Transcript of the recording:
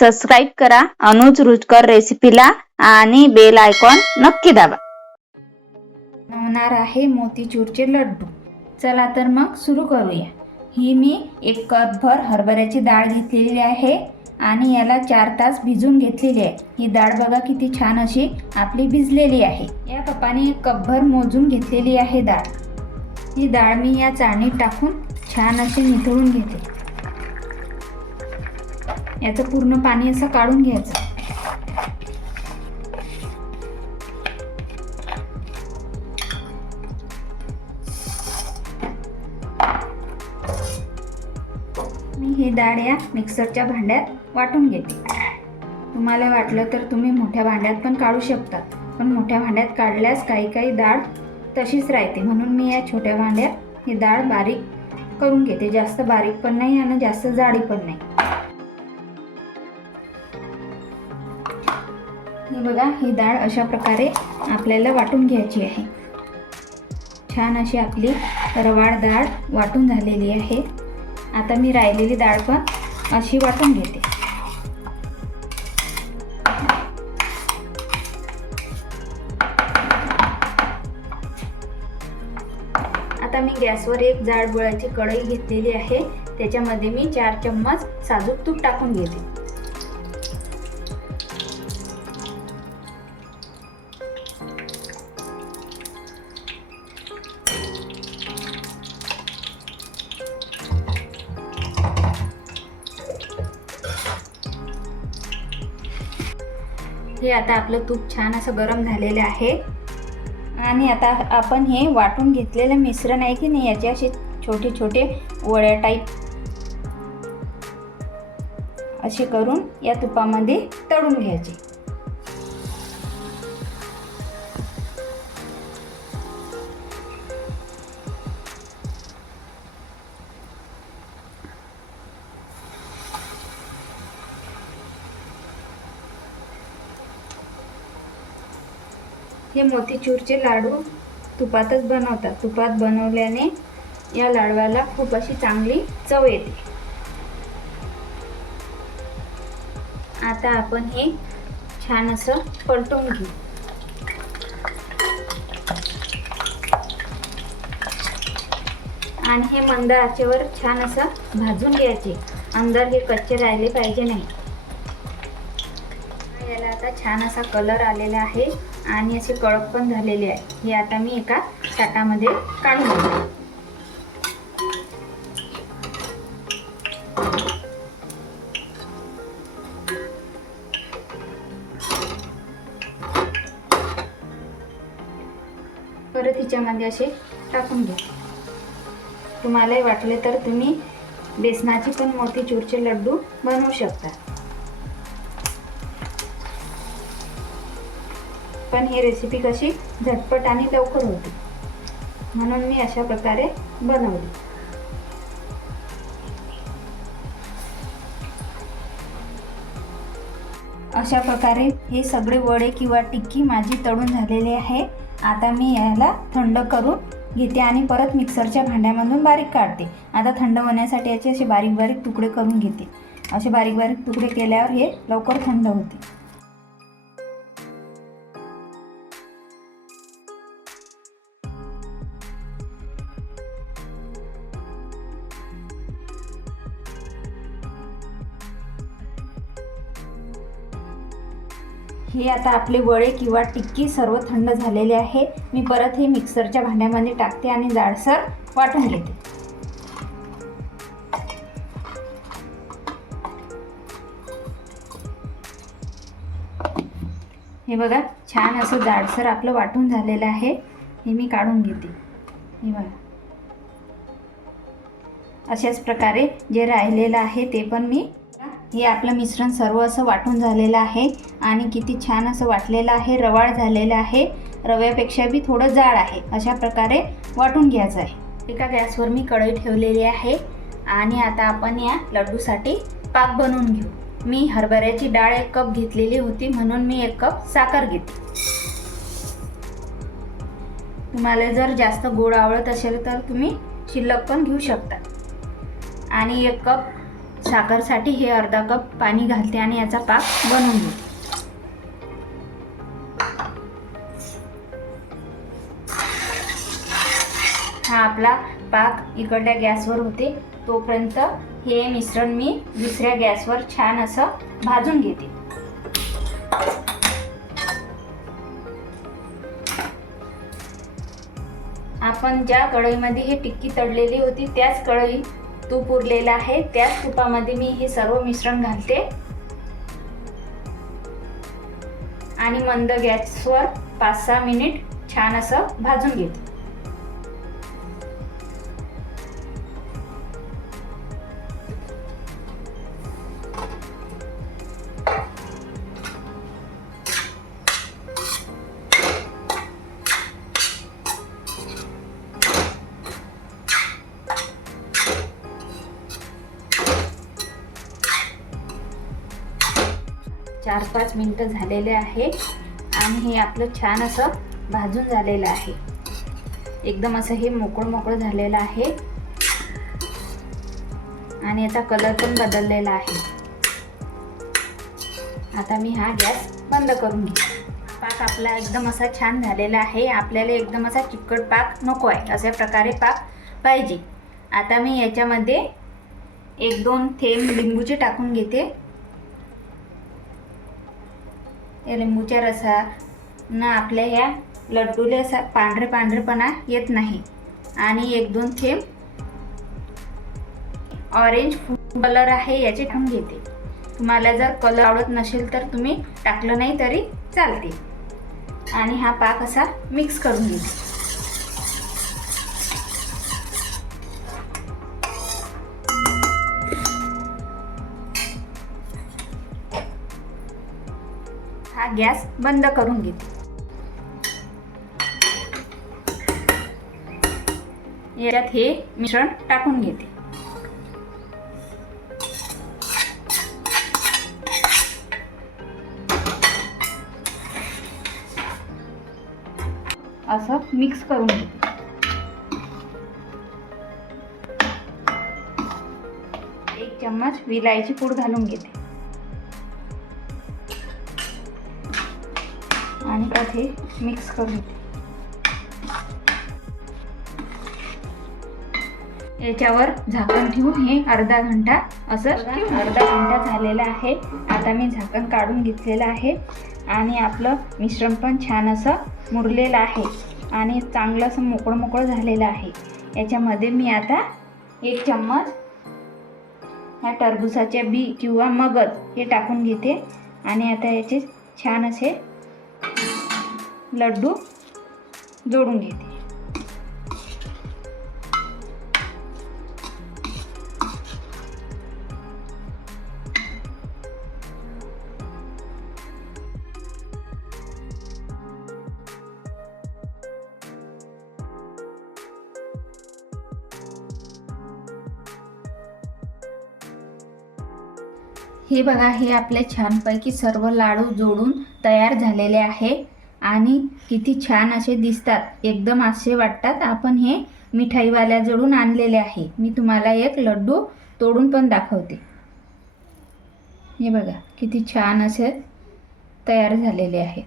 Subscribe करा. अनुज रुचकर रेसिपीला आणि बेल आयकॉन नक्की दाबा. बनवणार आहे मोतीचूरचे लड्डू. चला तर मग सुरू करूया. ही मी एक कपभर हरभऱ्याची डाळ घेतलेली आहे आणि याला चार तास भिजून घेतलेली आहे. ही डाळ बघा किती छान अशी आपली भिजलेली आहे. या कपाने एक कपभर मोजून घेतलेली आहे डाळ. ही डाळ मी या चाळणीत टाकून छान अशी निथळून घेते. याचं पूर्ण पाणी असं काढून घ्यायचं. मी ही डाळ या मिक्सरच्या भांड्यात वाटून घेते. तुम्हाला वाटलं तर तुम्ही मोठ्या भांड्यात पण काढू शकता पण मोठ्या भांड्यात काढल्यास काही काही डाळ तशीच राहते. म्हणून मी या छोट्या भांड्यात ही डाळ बारीक करून घेते. जास्त बारीक पण नाही आणि जास्त जाडी पण नाही. ही बघा ही डाळ अशा प्रकारे आपल्याला वाटून घ्यायची आहे. छान अशी आपली रवाळ डाळ वाटून झालेली आहे. आता मी राहिलेली डाळ पण अशी वाटून घेते. आता मी गॅसवर एक जाड बुळाची कढई घेतलेली आहे. त्याच्यामध्ये मी चार चम्मच साजूक तूप टाकून घेते. हे आता आपलं तूप छान असं गरम झालेलं आहे. आणि आता आपण हे वाटून घेतलेलं मिश्रण आहे की नाही याचे असे छोटे छोटे वड्या टाईप असे करून या तुपामध्ये तळून घ्यायचे. हे मोतीचूरचे लाडू तुपातच बनवतात. तुपात बनवल्याने या लाडवाला खूप अशी चांगली चव येते. आता आपण हे छान असं पलटून घेऊ. आणि हे मंद आचेवर छान असं भाजून घ्यायचे. अंदर हे कच्चे राहिले पाहिजे नाही. याला आता छान असा कलर आलेला आहे आणि असे कळप पण झालेले आहे. हे आता मी एका ताटामध्ये काढून घेते. परत हिच्यामध्ये असे टाकून घ्या तुम्हालाही वाटले तर तुम्ही बेसनाची पण मोतीचूरचे लड्डू बनवू शकता. पण ही रेसिपी कशी झटपट आणि लवकर होती. म्हणून मी अशा प्रकारे बनवली. अशा प्रकारे हे सगळे वडे किंवा टिक्की माझी तळून झालेली आहे. आता मी याला थंड करून घेते आणि परत मिक्सरच्या भांड्यामधून बारीक काढते. आता थंड होण्यासाठी याचे असे बारीक बारीक तुकडे करून घेते. असे बारीक बारीक तुकडे केल्यावर हे लवकर थंड होते. हे आता आपले वडे किंवा टिक्की सर्व थंड झालेले आहे. मी परत हे मिक्सरच्या भांड्यामध्ये टाकते आणि जाडसर वाटून घेते. हे बघा छान असं जाडसर आपलं वाटून झालेलं आहे. हे मी काढून घेते. हे बघा. अशाच प्रकारे जे राहिलेलं आहे ते पण मी हे आपलं मिश्रण सर्व असं वाटून झालेलं आहे. आणि किती छान असं वाटलेलं आहे रवाळ झालेलं आहे. रव्यापेक्षा बी थोडं जाड आहे अशा प्रकारे वाटून घ्यायचं आहे. एका गॅसवर मी कढई ठेवलेली आहे आणि आता आपण या लड्डूसाठी पाक बनवून घेऊ. मी हरभऱ्याची डाळ एक कप घेतलेली होती म्हणून मी एक कप साखर घेते तुम्हाला जर जास्त गोड आवडत असेल तर तुम्ही शिल्लक पण घेऊ शकता. आणि एक कप साखरसाठी हे अर्धा कप पाणी घालते आणि याचा पाक बनवून घेते आपला पाक इकडल्या गॅसवर होते. तोपर्यंत हे मिश्रण मी दुसऱ्या गॅसवर छान असं भाजून घेते. आपण ज्या कढईमध्ये हे टिक्की तळलेली होती त्याच कढई तूप उरलेलं आहे. त्याच तुपामध्ये मी हे सर्व मिश्रण घालते. आणि मंद गॅसवर पाच सहा मिनिट छान असं भाजून घेते. चार पाच मिनटं झालेले आहे आणि हे आपलं छान असं भाजून झालेलं आहे. एकदम असं हे मोकळं मोकळं झालेलं आहे. आणि याचा कलर पण बदललेला आहे. आता मी हा गॅस बंद करून घेते. पाक आपला एकदम असा छान झालेला आहे. आपल्याला एकदम असा चिकट पाक नको आहे. अशा प्रकारे पाक पाहिजे. आता मी याच्यामध्ये एक दोन थेंब लिंबूचे टाकून घेते. या लिंबूच्या रसानं आपल्या ह्या लड्डूला असा पांढरे पांढरेपणा येत नाही. आणि एक दोन थेंब ऑरेंज फूड कलर आहे याचे टाकून घेते. तुम्हाला जर कलर आवडत नसेल तर तुम्ही टाकलं नाही तरी चालते. आणि हा पाक असा मिक्स करून घेते. गॅस बंद करून घेते याच्यात हे मिश्रण टाकून घेते. असं मिक्स करून घेते एक चम्मच विलायची पूड घालून घेते. आणि त्यात हे मिक्स करून. घेते याच्यावर झाकण ठेवून हे अर्धा घंटा असं अर्धा घंटा झालेला आहे. आता मी झाकण काढून घेतलेलं आहे. आणि आपलं मिश्रण पण छान असं मुरलेलं आहे. आणि चांगलं असं मोकळं मोकळं झालेलं आहे. याच्यामध्ये मी आता एक चम्मच ह्या टरबुजाच्या बी किंवा मगज हे टाकून घेते. आणि आता याचे छान असे लड्डू जोडून घेते. हे बघा हे आपले छानपैकी सर्व लाडू जोडून तयार झालेले आहे आणि किती छान असे दिसतात. एकदम असे वाटतात. आपण हे मिठाईवाल्याजवळून आणलेले आहे. मी तुम्हाला एक लड्डू तोडून पण दाखवते. हे बघा किती छान असे तयार झालेले आहेत